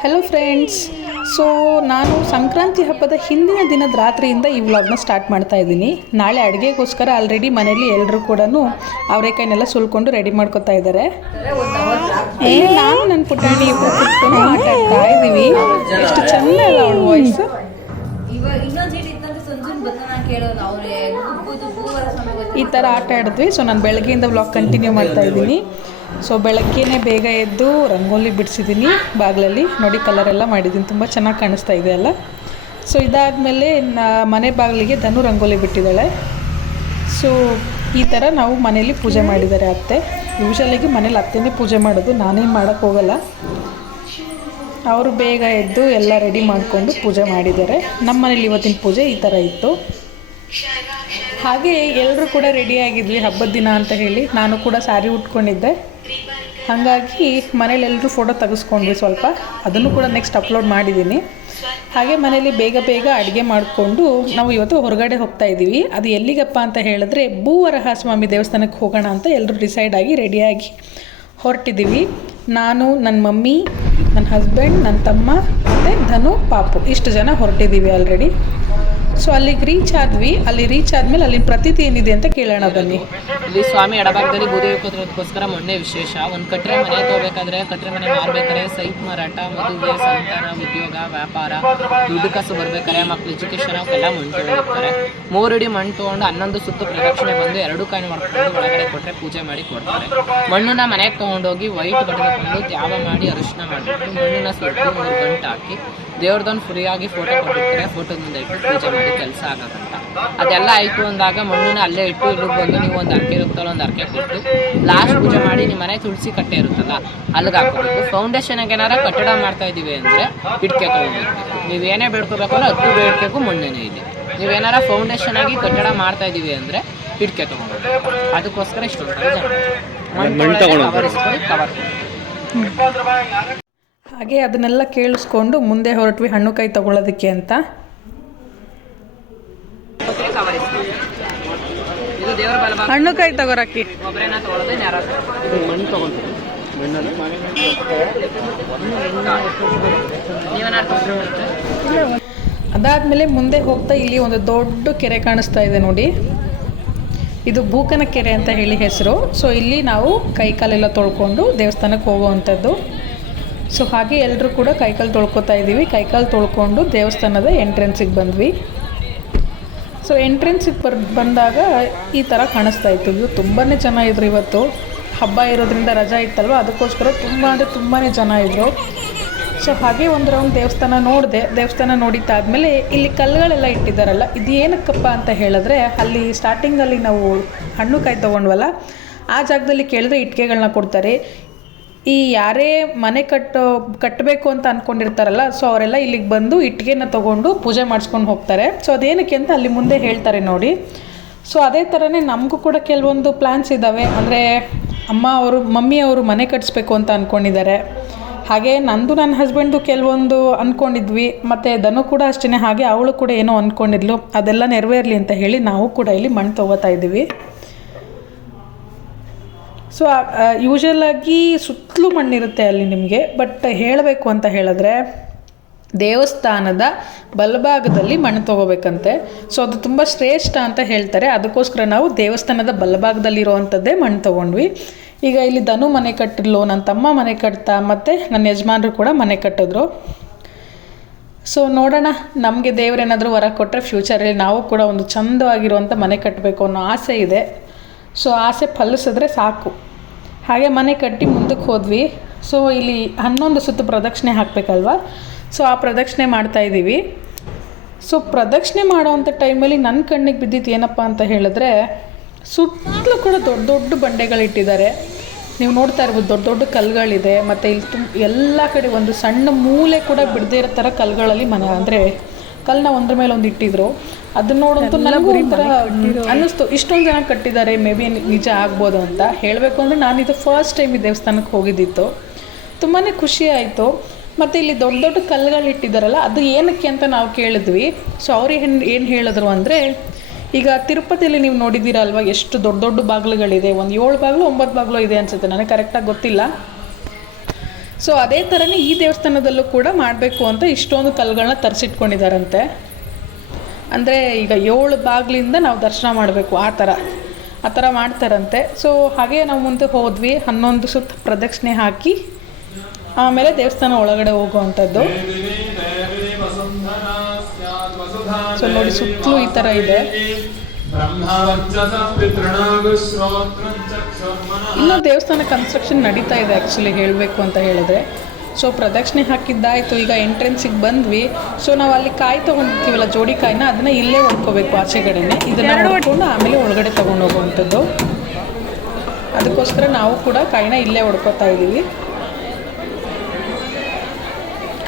Hello friends so ನಾನು ಸಂಕ್ರಾಂತಿ ಹಬ್ಬದ ಹಿಂದಿನ ದಿನದ ರಾತ್ರಿಯಿಂದ ಈ ವ್ಲಾಗ್ನ ಸ್ಟಾರ್ಟ್ ಮಾಡ್ತಾ ಇದ್ದೀನಿ. ನಾಳೆ ಅಡುಗೆಗೋಸ್ಕರ ಆಲ್ರೆಡಿ ಮನೇಲಿ ಎಲ್ಲರೂ ಕೂಡ ಅವರೆಕಾಯಿನೆಲ್ಲ ಸುಲ್ಕೊಂಡು ರೆಡಿ ಮಾಡ್ಕೊತಾ ಇದ್ದಾರೆ. ನಾನು ನನ್ನ ಪುಟಾಣಿ ಇಬ್ಬರು ಕುತ್ಕೊಂಡು ಆಟ ಆಡ್ತಾ ಇದ್ದೀವಿ. ಎಷ್ಟು ಚೆಂದ ಅಲ್ಲ ಅವಳ ವಾಯ್ಸು. ಈ ಥರ ಆಟ ಆಡಿದ್ವಿ. ಸೊ ನಾನು ಬೆಳಗ್ಗೆಯಿಂದ ವ್ಲಾಗ್ ಕಂಟಿನ್ಯೂ ಮಾಡ್ತಾ ಇದ್ದೀನಿ. ಸೊ ಬೆಳಗ್ಗೆನೇ ಬೇಗ ಎದ್ದು ರಂಗೋಲಿ ಬಿಡಿಸಿದ್ದೀನಿ. ಬಾಗಿಲಲ್ಲಿ ನೋಡಿ ಕಲರ್ ಎಲ್ಲ ಮಾಡಿದ್ದೀನಿ. ತುಂಬ ಚೆನ್ನಾಗಿ ಕಾಣಿಸ್ತಾ ಇದೆ ಅಲ್ಲ? ಸೊ ಇದಾದಮೇಲೆ ಮನೆ ಬಾಗಿಲಿಗೆ ಧನು ರಂಗೋಲಿ ಬಿಟ್ಟಿದ್ದಾಳೆ. ಸೊ ಈ ಥರ ನಾವು ಮನೇಲಿ ಪೂಜೆ ಮಾಡಿದ್ದಾರೆ ಅತ್ತೆ. ಯೂಶಲಾಗಿ ಮನೇಲಿ ಅತ್ತೆನೇ ಪೂಜೆ ಮಾಡೋದು. ನಾನೇನು ಮಾಡೋಕ್ಕೆ ಹೋಗಲ್ಲ. ಅವರು ಬೇಗ ಎದ್ದು ಎಲ್ಲ ರೆಡಿ ಮಾಡಿಕೊಂಡು ಪೂಜೆ ಮಾಡಿದ್ದಾರೆ. ನಮ್ಮ ಮನೇಲಿ ಇವತ್ತಿನ ಪೂಜೆ ಈ ಥರ ಇತ್ತು. ಹಾಗೆ ಎಲ್ಲರೂ ಕೂಡ ರೆಡಿ ಆಗಿದ್ವಿ ಹಬ್ಬದ ದಿನ ಅಂತ ಹೇಳಿ. ನಾನು ಕೂಡ ಸ್ಯಾರಿ ಉಟ್ಕೊಂಡಿದ್ದೆ. ಹಾಗಾಗಿ ಮನೇಲಿ ಎಲ್ಲರೂ ಫೋಟೋ ತೆಗೆಸ್ಕೊಂಡ್ವಿ ಸ್ವಲ್ಪ. ಅದನ್ನು ಕೂಡ ನೆಕ್ಸ್ಟ್ ಅಪ್ಲೋಡ್ ಮಾಡಿದ್ದೀನಿ. ಹಾಗೆ ಮನೇಲಿ ಬೇಗ ಬೇಗ ಅಡುಗೆ ಮಾಡಿಕೊಂಡು ನಾವು ಇವತ್ತು ಹೊರಗಡೆ ಹೋಗ್ತಾ ಇದ್ದೀವಿ. ಅದು ಎಲ್ಲಿಗಪ್ಪ ಅಂತ ಹೇಳಿದ್ರೆ ಭೂವರಹ ಸ್ವಾಮಿ ದೇವಸ್ಥಾನಕ್ಕೆ ಹೋಗೋಣ ಅಂತ ಎಲ್ಲರೂ ಡಿಸೈಡ್ ಆಗಿ ರೆಡಿಯಾಗಿ ಹೊರಟಿದ್ದೀವಿ. ನಾನು ನನ್ನ ಮಮ್ಮಿ ನನ್ನ ಹಸ್ಬೆಂಡ್ ನನ್ನ ತಮ್ಮ ಮತ್ತು ಧನು, ಪಾಪು. ಇಷ್ಟು ಜನ ಹೊರಟಿದ್ದೀವಿ ಆಲ್ರೆಡಿ ಸೊ ಅಲ್ಲಿಗೆ ರೀಚ್ ಆದ್ವಿ. ಅಲ್ಲಿ ರೀಚ್ ಆದ್ಮೇಲೆ ಅಲ್ಲಿ ಪ್ರತೀತಿ ಏನಿದೆ ಅಂತ ಕೇಳೋಣ ಬನ್ನಿ. ಇಲ್ಲಿ ಸ್ವಾಮಿ ಎಡಭಾಗದಲ್ಲಿ ಬೂದೇವಿ ಕೂತ್ರೋದಕ್ಕೋಸ್ಕರ ಮೊನ್ನೆ ವಿಶೇಷ. ಒಂದು ಕಟ್ಟರೆ ಮನೆ ತಗೋಬೇಕಾದ್ರೆ ಕಟ್ಟರೆ ಮನೆ ಮಾರ್ಬೇಕಾದ್ರೆ ಸೈಟ್ ಮಾರಾಟ, ಮದುವೆ, ಸಂತಾನ, ಉದ್ಯೋಗ, ವ್ಯಾಪಾರ, ದುಡ್ಡು ಕಾಸು ಬರ್ಬೇಕಾದ್ರೆ ಮಕ್ಳು ಎಜುಕೇಶನ್ ಅವಕ್ಕೆಲ್ಲ ಮಣ್ಣು ತಗೊಂಡಿರ್ತಾರೆ ಮೂರಡಿ ಮಣ್ಣು ತೊಗೊಂಡು ಹನ್ನೊಂದು ಸುತ್ತು ಪ್ರದಕ್ಷಿಣೆ ಬಂದು ಎರಡು ಕಾಯಿ ಮಾಡ್ಕೊಂಡು ಒಳಗಡೆ ಕೊಟ್ಟರೆ ಪೂಜೆ ಮಾಡಿ ಕೊಡ್ತಾರೆ. ಮಣ್ಣನ್ನ ಮನೆಗೆ ತೊಗೊಂಡೋಗಿ ವೈಟ್ ಬಟ್ಟೆ ತಗೊಂಡು ತ್ಯಾವ ಮಾಡಿ ಅರಿಶಿನ ಮಾಡಿಬಿಟ್ಟು ಮಣ್ಣನ್ನ ಸುಟ್ಟು ಮೂರು ಗಂಟೆ ಹಾಕಿ ದೇವ್ರದೊಂದು ಫ್ರೀಯಾಗಿ ಫೋಟೋ ಕೊಟ್ಟಿರ್ತಾರೆ. ಫೋಟೋ ಮುಂದೆ ಇಟ್ಟು ಪೂಜೆ ಮಾಡಿ ಕೆಲಸ ಅಂತ ಅದೆಲ್ಲ ಆಯಿತು ಅಂದಾಗ ಮಣ್ಣಿನ ಅಲ್ಲೇ ಇಟ್ಟು ಇಲ್ಲಿಗೆ ಬಂದು ನೀವು ಒಂದು ಅರ್ಕೆ ಇರುತ್ತಲ್ಲ ಒಂದು ಅರ್ಕೆ ಕೊಟ್ಟು ಲಾಸ್ಟ್ ಪೂಜೆ ಮಾಡಿ ನಿಮ್ಮ ಮನೆ ತುಳಸಿ ಕಟ್ಟೆ ಇರುತ್ತಲ್ಲ ಅಲ್ಲಿಗೆ ಹಾಕೋಬೇಕು ಫೌಂಡೇಶನ್ಗೆ ಏನಾರ ಕಟ್ಟಡ ಮಾಡ್ತಾ ಇದ್ದೀವಿ ಅಂದರೆ ಇಟ್ಕೆ ತೊಗೊಬೇಕು ನೀವು ಏನೇ ಬೇಡ್ಕೋಬೇಕು ಅಂದ್ರೆ ಹತ್ತು ಬೇಡ್ಬೇಕು ಮಣ್ಣೇನೆ ಇದೆ. ನೀವೇನಾರ ಫೌಂಡೇಶನ್ ಆಗಿ ಕಟ್ಟಡ ಮಾಡ್ತಾ ಇದ್ದೀವಿ ಅಂದರೆ ಇಟ್ಕೆ ತೊಗೊಬೇಕು ಅದಕ್ಕೋಸ್ಕರ ಇಷ್ಟೊಂದು ಜನ ಮಣ್ಣು ಕವರ್ ಇಸ್ಕೊಂಡು ಕವರ್ ಹಾಗೆ ಅದನ್ನೆಲ್ಲ ಕೇಳಿಸ್ಕೊಂಡು ಮುಂದೆ ಹೊರಟ್ವಿ ಹಣ್ಣು ಕೈ ತಗೊಳ್ಳೋದಕ್ಕೆ ಅಂತ. ಹಣ್ಣು ಕೈ ತಗೋರಕ್ಕಿ. ಅದಾದಮೇಲೆ ಮುಂದೆ ಹೋಗ್ತಾ ಇಲ್ಲಿ ಒಂದು ದೊಡ್ಡ ಕೆರೆ ಕಾಣಿಸ್ತಾ ಇದೆ ನೋಡಿ. ಇದು ಬೂಕನ ಕೆರೆ ಅಂತ ಹೇಳಿ ಹೆಸರು. ಸೊ ಇಲ್ಲಿ ನಾವು ಕೈಕಾಲೆಲ್ಲ ತೊಳ್ಕೊಂಡು ದೇವಸ್ಥಾನಕ್ಕೆ ಹೋಗುವಂಥದ್ದು. ಸೊ ಹಾಗೆ ಎಲ್ಲರೂ ಕೂಡ ಕೈಕಾಲು ತೊಳ್ಕೊತಾ ಇದ್ದೀವಿ. ಕೈಕಾಲು ತೊಳ್ಕೊಂಡು ದೇವಸ್ಥಾನದ ಎಂಟ್ರೆನ್ಸಿಗೆ ಬಂದ್ವಿ. ಸೊ ಎಂಟ್ರೆನ್ಸಿಗೆ ಬರ್, ಬಂದಾಗ ಈ ಥರ ಕಾಣಿಸ್ತಾ ಇತ್ತು. ಇದು ತುಂಬಾ ಚೆನ್ನಾಗಿದ್ರು ಇವತ್ತು. ಹಬ್ಬ ಇರೋದ್ರಿಂದ ರಜಾ ಇತ್ತಲ್ವ? ಅದಕ್ಕೋಸ್ಕರ ತುಂಬ ಅಂದರೆ ತುಂಬಾ ಜನ ಇದ್ದರು ಸೊ ಹಾಗೆ ಒಂದು ರೌಂಡ್ ದೇವಸ್ಥಾನ ನೋಡಿದೆ. ದೇವಸ್ಥಾನ ನೋಡಿದ್ದಾದಮೇಲೆ ಇಲ್ಲಿ ಕಲ್ಲುಗಳೆಲ್ಲ ಇಟ್ಟಿದ್ದಾರಲ್ಲ ಇದು ಏನಕ್ಕಪ್ಪ ಅಂತ ಹೇಳಿದ್ರೆ ಅಲ್ಲಿ ಸ್ಟಾರ್ಟಿಂಗಲ್ಲಿ ನಾವು ಹಣ್ಣು ಕಾಯಿ ತೊಗೊಂಡ್ವಲ್ಲ, ಆ ಜಾಗದಲ್ಲಿ ಕೇಳಿದ್ರೆ ಇಟ್ಟಿಗೆಗಳನ್ನ ಕೊಡ್ತಾರೆ. ಈ ಯಾರೇ ಮನೆ ಕಟ್ಟೋ, ಕಟ್ಟಬೇಕು ಅಂತ ಅಂದ್ಕೊಂಡಿರ್ತಾರಲ್ಲ ಸೊ ಅವರೆಲ್ಲ ಇಲ್ಲಿಗೆ ಬಂದು ಇಟ್ಟಿಗೆನ ತೊಗೊಂಡು ಪೂಜೆ ಮಾಡಿಸ್ಕೊಂಡು ಹೋಗ್ತಾರೆ. ಸೊ ಅದೇನಕ್ಕೆ ಅಂತ ಅಲ್ಲಿ ಮುಂದೆ ಹೇಳ್ತಾರೆ ನೋಡಿ. ಸೊ ಅದೇ ಥರನೇ ನಮಗೂ ಕೂಡ ಕೆಲವೊಂದು ಪ್ಲ್ಯಾನ್ಸ್ ಇದ್ದಾವೆ ಅಂದರೆ ಅಮ್ಮ ಅವರು, ಮಮ್ಮಿ ಅವರು ಮನೆ ಕಟ್ಟಿಸ್ಬೇಕು ಅಂತ ಅಂದ್ಕೊಂಡಿದ್ದಾರೆ ಹಾಗೆ ನಂದು ನನ್ನ ಹಸ್ಬೆಂಡು ಕೆಲವೊಂದು ಅಂದ್ಕೊಂಡಿದ್ವಿ ಮತ್ತು ದನು ಕೂಡ ಅಷ್ಟೇ ಹಾಗೆ ಅವಳು ಕೂಡ ಏನೋ ಅಂದ್ಕೊಂಡಿದ್ಲು ಅದೆಲ್ಲ ನೆರವೇರಲಿ ಅಂತ ಹೇಳಿ ನಾವು ಕೂಡ ಇಲ್ಲಿ ಮಣ್ಣು ತೊಗೋತಾ ಇದ್ದೀವಿ. ಸೊ ಯೂಶಲಾಗಿ ಸುತ್ತಲೂ ಮಣ್ಣಿರುತ್ತೆ ಅಲ್ಲಿ ನಿಮಗೆ ಬಟ್ ಹೇಳಬೇಕು ಅಂತ ಹೇಳಿದ್ರೆ ದೇವಸ್ಥಾನದ ಬಲಭಾಗದಲ್ಲಿ ಮಣ್ಣು ತೊಗೋಬೇಕಂತೆ. ಸೊ ಅದು ತುಂಬ ಶ್ರೇಷ್ಠ ಅಂತ ಹೇಳ್ತಾರೆ. ಅದಕ್ಕೋಸ್ಕರ ನಾವು ದೇವಸ್ಥಾನದ ಬಲಭಾಗದಲ್ಲಿರುವಂಥದ್ದೇ ಮಣ್ಣು ತೊಗೊಂಡ್ವಿ. ಈಗ ಇಲ್ಲಿ ಧನು ಮನೆ ಕಟ್ಟಿದ್ಲು, ನನ್ನ ತಮ್ಮ ಮನೆ ಕಟ್ತಾ, ಮತ್ತು ನನ್ನ ಯಜಮಾನರು ಕೂಡ ಮನೆ ಕಟ್ಟಿದ್ರು. ಸೊ ನೋಡೋಣ, ನಮಗೆ ದೇವರೇನಾದರೂ ವರ ಕೊಟ್ಟರೆ ಫ್ಯೂಚರಲ್ಲಿ ನಾವು ಕೂಡ ಒಂದು ಚಂದವಾಗಿರುವಂಥ ಮನೆ ಕಟ್ಟಬೇಕು ಅನ್ನೋ ಆಸೆ ಇದೆ. ಸೊ ಆಸೆ ಫಲಿಸಿದ್ರೆ ಸಾಕು. ಹಾಗೆ ಮನೆ ಕಟ್ಟಿ ಮುಂದಕ್ಕೆ ಹೋದ್ವಿ. ಸೊ ಇಲ್ಲಿ ಹನ್ನೊಂದು ಸುತ್ತು ಪ್ರದಕ್ಷಿಣೆ ಹಾಕಬೇಕಲ್ವ? ಸೊ ಆ ಪ್ರದಕ್ಷಿಣೆ ಮಾಡ್ತಾ ಇದ್ದೀವಿ. ಸೊ ಪ್ರದಕ್ಷಿಣೆ ಮಾಡೋವಂಥ ಟೈಮಲ್ಲಿ ನನ್ನ ಕಣ್ಣಿಗೆ ಬಿದ್ದಿದ್ದು ಏನಪ್ಪ ಅಂತ ಹೇಳಿದ್ರೆ, ಸುತ್ತಲೂ ಕೂಡ ದೊಡ್ಡ ದೊಡ್ಡ ಬಂಡೆಗಳಿಟ್ಟಿದ್ದಾರೆ ನೀವು ನೋಡ್ತಾ ಇರ್ಬೋದು ದೊಡ್ಡ ದೊಡ್ಡ ಕಲ್ಲುಗಳಿದೆ, ಮತ್ತು ಇಲ್ಲಿ ತುಂಬ ಎಲ್ಲ ಕಡೆ ಒಂದು ಸಣ್ಣ ಮೂಲೆ ಕೂಡ ಬಿಡದೇ ಇರೋ ಥರ ಕಲ್ಲುಗಳಲ್ಲಿ ಮನೆ ಅಂದರೆ ಕಲ್ಲನ್ನ ಒಂದ್ರ ಮೇಲೆ ಒಂದು ಇಟ್ಟಿದ್ರು. ಅದನ್ನ ನೋಡಂತೂ ನನಗೂ ಒಂಥರ ಅನ್ನಿಸ್ತು. ಇಷ್ಟೊಂದು ಜನ ಕಟ್ಟಿದ್ದಾರೆ ಮೇ ಬಿ ನಿಜ ಆಗ್ಬೋದು ಅಂತ. ಹೇಳಬೇಕು ಅಂದರೆ ನಾನು ಇದು ಫಸ್ಟ್ ಟೈಮ್ ಈ ದೇವಸ್ಥಾನಕ್ಕೆ ಹೋಗಿದ್ದಿತ್ತು. ತುಂಬಾ ಖುಷಿ ಆಯಿತು. ಮತ್ತು ಇಲ್ಲಿ ದೊಡ್ಡ ದೊಡ್ಡ ಕಲ್ಲುಗಳು ಇಟ್ಟಿದ್ದಾರಲ್ಲ ಅದು ಏನಕ್ಕೆ ಅಂತ ನಾವು ಕೇಳಿದ್ವಿ. ಸೊ ಅವ್ರು ಏನು ಏನು ಹೇಳಿದ್ರು ಅಂದರೆ ಈಗ ತಿರುಪತಿಯಲ್ಲಿ ನೀವು ನೋಡಿದ್ದೀರಲ್ವ ಎಷ್ಟು ದೊಡ್ಡ ದೊಡ್ಡ ಬಾಗಿಲುಗಳಿದೆ. ಒಂದು ಏಳು ಬಾಗಿಲು ಒಂಬತ್ತು ಬಾಗಿಲು ಇದೆ ಅನಿಸುತ್ತೆ. ನನಗೆ ಕರೆಕ್ಟಾಗಿ ಗೊತ್ತಿಲ್ಲ. ಸೊ ಅದೇ ಥರನೇ ಈ ದೇವಸ್ಥಾನದಲ್ಲೂ ಕೂಡ ಮಾಡಬೇಕು ಅಂತ ಇಷ್ಟೊಂದು ಕಲ್ಲುಗಳನ್ನ ತರಿಸಿಟ್ಕೊಂಡಿದ್ದಾರಂತೆ ಅಂದರೆ ಈಗ ಏಳು ಬಾಗಿಲಿಂದ ನಾವು ದರ್ಶನ ಮಾಡಬೇಕು ಆ ಥರ ಆ ಥರ ಮಾಡ್ತಾರಂತೆ. ಸೊ ಹಾಗೆ ನಾವು ಮುಂದೆ ಹೋದ್ವಿ, ಹನ್ನೊಂದು ಸುತ್ತ ಪ್ರದಕ್ಷಿಣೆ ಹಾಕಿ, ಆಮೇಲೆ ದೇವಸ್ಥಾನ ಒಳಗಡೆ ಹೋಗುವಂಥದ್ದು. ಸೊ ನೋಡಿ ಸುತ್ತಲೂ ಈ ಥರ ಇದೆ. ಇನ್ನೂ ದೇವಸ್ಥಾನ ಕನ್ಸ್ಟ್ರಕ್ಷನ್ ನಡೀತಾ ಇದೆ ಆ್ಯಕ್ಚುಲಿ ಹೇಳಬೇಕು ಅಂತ ಹೇಳಿದ್ರೆ. ಸೊ ಪ್ರದಕ್ಷಿಣೆ ಹಾಕಿದ್ದಾಯಿತು ಈಗ ಎಂಟ್ರೆನ್ಸಿಗೆ ಬಂದ್ವಿ. ಸೊ ನಾವು ಅಲ್ಲಿ ಕಾಯಿ ತೊಗೊಂಡಿರ್ತೀವಲ್ಲ ಜೋಡಿ ಕಾಯಿನ ಅದನ್ನು ಇಲ್ಲೇ ಹೊಡ್ಕೋಬೇಕು ಆಚೆಗಡೆನೆ ಇದನ್ನು ಹೊಡ್ಕೊಂಡು ಆಮೇಲೆ ಒಳಗಡೆ ತೊಗೊಂಡು ಹೋಗುವಂಥದ್ದು ಅದಕ್ಕೋಸ್ಕರ ನಾವು ಕೂಡ ಕಾಯಿನ ಇಲ್ಲೇ ಹೊಡ್ಕೋತಾ ಇದ್ದೀವಿ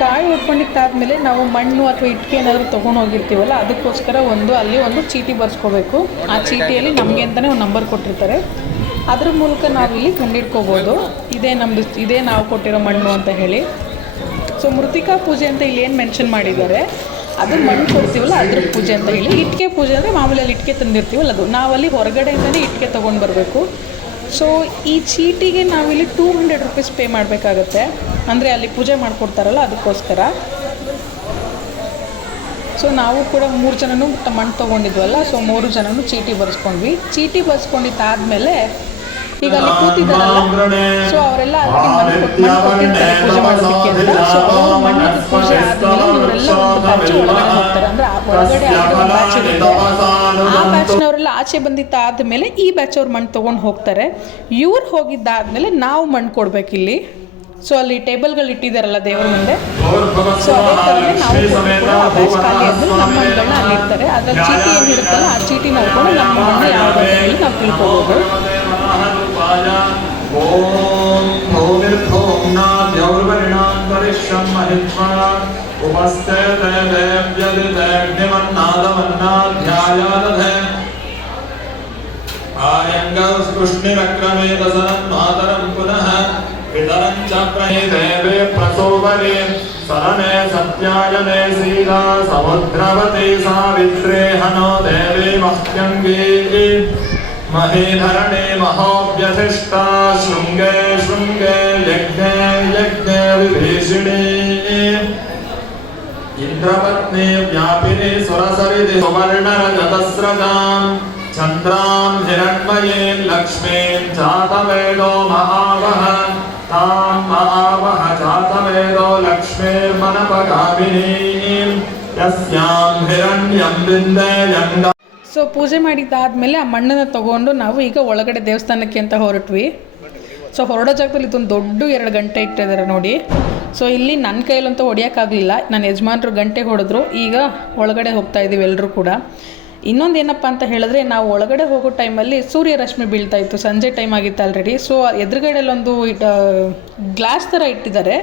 ಕಾಯಿ ಹೊಡ್ಕೊಂಡಿದ್ದಾದ್ಮೇಲೆ ನಾವು ಮಣ್ಣು ಅಥವಾ ಇಟ್ಟಿಗೆ ಏನಾದರೂ ತೊಗೊಂಡು ಹೋಗಿರ್ತೀವಲ್ಲ, ಅದಕ್ಕೋಸ್ಕರ ಒಂದು ಅಲ್ಲಿ ಒಂದು ಚೀಟಿ ಬರ್ಸ್ಕೋಬೇಕು. ಆ ಚೀಟಿಯಲ್ಲಿ ನಮಗೆ ಅಂತಲೇ ಒಂದು ನಂಬರ್ ಕೊಟ್ಟಿರ್ತಾರೆ. ಅದ್ರ ಮೂಲಕ ನಾವಿಲ್ಲಿ ಕಂಡಿಡ್ಕೋಬೋದು ಇದೇ ನಮ್ಮದು ಇದೇ ನಾವು ಕೊಟ್ಟಿರೋ ಮಣ್ಣು ಅಂತ ಹೇಳಿ. ಸೊ ಮೃತಿಕಾ ಪೂಜೆ ಅಂತ ಇಲ್ಲಿ ಏನು ಮೆನ್ಷನ್ ಮಾಡಿದ್ದಾರೆ, ಅದು ಮಣ್ಣು ಕೊಡ್ತೀವಲ್ಲ, ಅದ್ರ ಪೂಜೆ ಅಂತ ಹೇಳಿ. ಇಟ್ಟಿಗೆ ಪೂಜೆ ಅಂದರೆ ಮಾಮೂಲಿ ಅಲ್ಲಿ ಇಟ್ಟಿಗೆ ತಂದಿರ್ತೀವಲ್ಲ ಅದು. ನಾವಲ್ಲಿ ಹೊರಗಡೆಯಿಂದಲೇ ಇಟ್ಟಿಗೆ ತೊಗೊಂಡು ಬರಬೇಕು. ಸೊ ಈ ಚೀಟಿಗೆ ನಾವಿಲ್ಲಿ ಟೂ ಹಂಡ್ರೆಡ್ ರುಪೀಸ್ ಪೇ ಮಾಡಬೇಕಾಗತ್ತೆ. ಅಂದರೆ ಅಲ್ಲಿ ಪೂಜೆ ಮಾಡಿಕೊಡ್ತಾರಲ್ಲ ಅದಕ್ಕೋಸ್ಕರ. ಸೊ ನಾವು ಕೂಡ ಮೂರು ಜನನೂ ಮಣ್ಣು ತೊಗೊಂಡಿದ್ವಲ್ಲ ಸೊ ಮೂರು ಜನನು ಚೀಟಿ ಬರ್ಸ್ಕೊಂಡ್ವಿ. ಚೀಟಿ ಬರೆಸ್ಕೊಂಡಿದ್ದಾದ್ಮೇಲೆ ಈಗ ಅಲ್ಲಿ ಕೂತಿದ್ದಾರಲ್ಲ ಸೊ ಅವರೆಲ್ಲ ಅಲ್ಲಿ ಮಣ್ಣು ಕೊಟ್ಟಿರ್ತಾರೆ ಪೂಜೆ ಮಾಡೋದಕ್ಕೆ ಅಂತ. ಸೊ ಅವರು ಪೂಜೆ ಆದಮೇಲೆ ಇವರೆಲ್ಲ ಒಂದು ಬ್ಯಾಚ್ ಒಳಗಡೆ ಹೋಗ್ತಾರೆ. ಅಂದರೆ ಒಂದು ಬ್ಯಾಚ್ ಇರುತ್ತೆ. ಆ ಬ್ಯಾಚ್ನವರೆಲ್ಲ ಆಚೆ ಬಂದಿದ್ದಾದ್ಮೇಲೆ ಈ ಬ್ಯಾಚ್ ಅವ್ರು ಮಣ್ಣು ತೊಗೊಂಡು ಹೋಗ್ತಾರೆ. ಇವ್ರು ಹೋಗಿದ್ದಾದ್ಮೇಲೆ ನಾವು ಮಣ್ಣು ಕೊಡ್ಬೇಕು ಇಲ್ಲಿ ಸೊ ಅಲ್ಲಿ ಟೇಬಲ್ಗಳು ಇಟ್ಟಿದ್ದಾರಲ್ಲ ದೇವರ ಮುಂದೆ ಸೊ ಅದೇ ಥರನೇ ನಾವು ಕೂಡ ಬ್ಯಾಚ್ ಖಾಲಿ ಆದ್ರೂ ನಮ್ಮ ಹಣ್ಣುಗಳನ್ನ ಅಲ್ಲಿರ್ತಾರೆ ಅದ್ರ ಚೀಟಿ ಏನಿರುತ್ತಲ್ಲ ಆ ಚೀಟಿ ನೋಡ್ಕೊಂಡು ನಮ್ಮ ಹಣ್ಣು ಯಾವ್ದು ಹೇಳಿ ನಾವು ತಿಳ್ಕೊಬೋದು ಓಂ ಭೌಮಿರ್ಭೌಮ್ನ ದೇವರ್ವರಿಣಾಂತರಿಕ್ಷಂ ಮಹಿತ್ಮಣ ಉಪಸ್ಥೆ ದೇವ್ಯದಿತೇಗ್ನಿಮನ್ನಾದಮನ್ನಾಧ್ಯಾಯಾದಧೆ ಆಯಂಗ ಸ್ಪೃಷ್ಣಿರಕ್ರಮೇತಸನಂ ಮಾತರಂ ಪುನಃ पितरं च प्रहे देवे प्रसोवरे सरणे सत्यायने सीता समुद्रवती सावित्रे हनो देवी मह्यङ्गी महीधरणे महोऽभ्यधिष्ठा शृङ्गे शृङ्गे यज्ञे यज्ञे विभीषिणी इन्द्रपत्नी व्यापिनी सुरसरिति सुवर्णरजतस्रजाम् चन्द्रां हिरण्मयीं लक्ष्मीं जातवेदो महावह तां महावह जातवेदो लक्ष्मीर्मनपगामिनीं यस्यां हिरण्यं विन्देयङ्गा ಸೊ ಪೂಜೆ ಮಾಡಿದ್ದಾದ್ಮೇಲೆ ಆ ಮಣ್ಣನ್ನು ತಗೊಂಡು ನಾವು ಈಗ ಒಳಗಡೆ ದೇವಸ್ಥಾನಕ್ಕೆ ಅಂತ ಹೊರಟ್ವಿ ಸೊ ಹೊರಡೋ ಜಾಗದಲ್ಲಿ ಇದೊಂದು ದೊಡ್ಡ ಎರಡು ಗಂಟೆ ಇಟ್ಟಿದ್ದಾರೆ ನೋಡಿ ಸೊ ಇಲ್ಲಿ ನನ್ನ ಕೈಯಲ್ಲಂತೂ ಹೊಡಿಯೋಕ್ಕಾಗಲಿಲ್ಲ ನನ್ನ ಯಜಮಾನ್ರು ಗಂಟೆ ಹೊಡೆದ್ರು ಈಗ ಒಳಗಡೆ ಹೋಗ್ತಾ ಇದ್ದೀವಿ ಎಲ್ಲರೂ ಕೂಡ ಇನ್ನೊಂದು ಏನಪ್ಪ ಅಂತ ಹೇಳಿದ್ರೆ, ನಾವು ಒಳಗಡೆ ಹೋಗೋ ಟೈಮಲ್ಲಿ ಸೂರ್ಯ ರಶ್ಮಿ ಬೀಳ್ತಾ ಇತ್ತು. ಸಂಜೆ ಟೈಮ್ ಆಗಿತ್ತು ಆಲ್ರೆಡಿ ಸೊ ಎದುರುಗಡೆಯಲ್ಲೊಂದು ಗ್ಲಾಸ್ ಥರ ಇಟ್ಟಿದ್ದಾರೆ.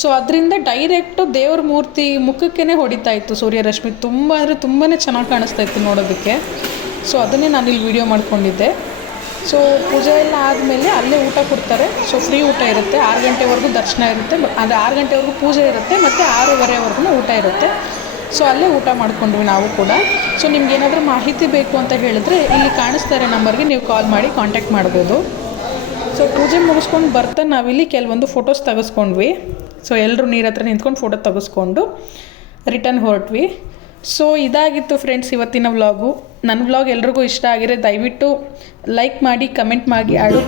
ಸೊ ಅದರಿಂದ ಡೈರೆಕ್ಟು ದೇವ್ರ ಮೂರ್ತಿ ಮುಖಕ್ಕೇ ಹೊಡಿತಾ ಇತ್ತು ಸೂರ್ಯರಶ್ಮಿ. ತುಂಬ ಅಂದರೆ ತುಂಬಾ ಚೆನ್ನಾಗಿ ಕಾಣಿಸ್ತಾ ಇತ್ತು ನೋಡೋದಕ್ಕೆ. ಸೊ ಅದನ್ನೇ ನಾನು ಇಲ್ಲಿ ವಿಡಿಯೋ ಮಾಡ್ಕೊಂಡಿದ್ದೆ. ಸೊ ಪೂಜೆ ಎಲ್ಲ ಆದಮೇಲೆ ಅಲ್ಲೇ ಊಟ ಕೊಡ್ತಾರೆ. ಸೊ ಫ್ರೀ ಊಟ ಇರುತ್ತೆ. ಆರು ಗಂಟೆವರೆಗೂ ದರ್ಶನ ಇರುತ್ತೆ. ಅಂದರೆ ಆರು ಗಂಟೆವರೆಗೂ ಪೂಜೆ ಇರುತ್ತೆ. ಮತ್ತು ಆರೂವರೆವರೆಗೂ ಊಟ ಇರುತ್ತೆ. ಸೊ ಅಲ್ಲೇ ಊಟ ಮಾಡಿಕೊಂಡ್ವಿ ನಾವು ಕೂಡ. ಸೊ ನಿಮ್ಗೆ ಏನಾದರೂ ಮಾಹಿತಿ ಬೇಕು ಅಂತ ಹೇಳಿದ್ರೆ ಇಲ್ಲಿ ಕಾಣಿಸ್ತಾರೆ ನಂಬರ್ಗೆ ನೀವು ಕಾಲ್ ಮಾಡಿ ಕಾಂಟ್ಯಾಕ್ಟ್ ಮಾಡ್ಬೋದು. ಸೊ ಪೂಜೆ ಮುಗಿಸ್ಕೊಂಡು ಬರ್ತಾ ನಾವಿಲ್ಲಿ ಕೆಲವೊಂದು ಫೋಟೋಸ್ ತೆಗೆಸ್ಕೊಂಡ್ವಿ. ಸೊ ಎಲ್ಲರೂ ನೀರ ಹತ್ರ ನಿಂತ್ಕೊಂಡು ಫೋಟೋ ತೆಗೆಸ್ಕೊಂಡು ರಿಟರ್ನ್ ಹೊರಟ್ವಿ. ಸೊ ಇದಾಗಿತ್ತು ಫ್ರೆಂಡ್ಸ್ ಇವತ್ತಿನ ವ್ಲಾಗು ನನ್ನ ವ್ಲಾಗ್ ಎಲ್ರಿಗೂ ಇಷ್ಟ ಆಗಿರೋ ದಯವಿಟ್ಟು ಲೈಕ್ ಮಾಡಿ ಕಮೆಂಟ್ ಮಾಡಿ ಅಡು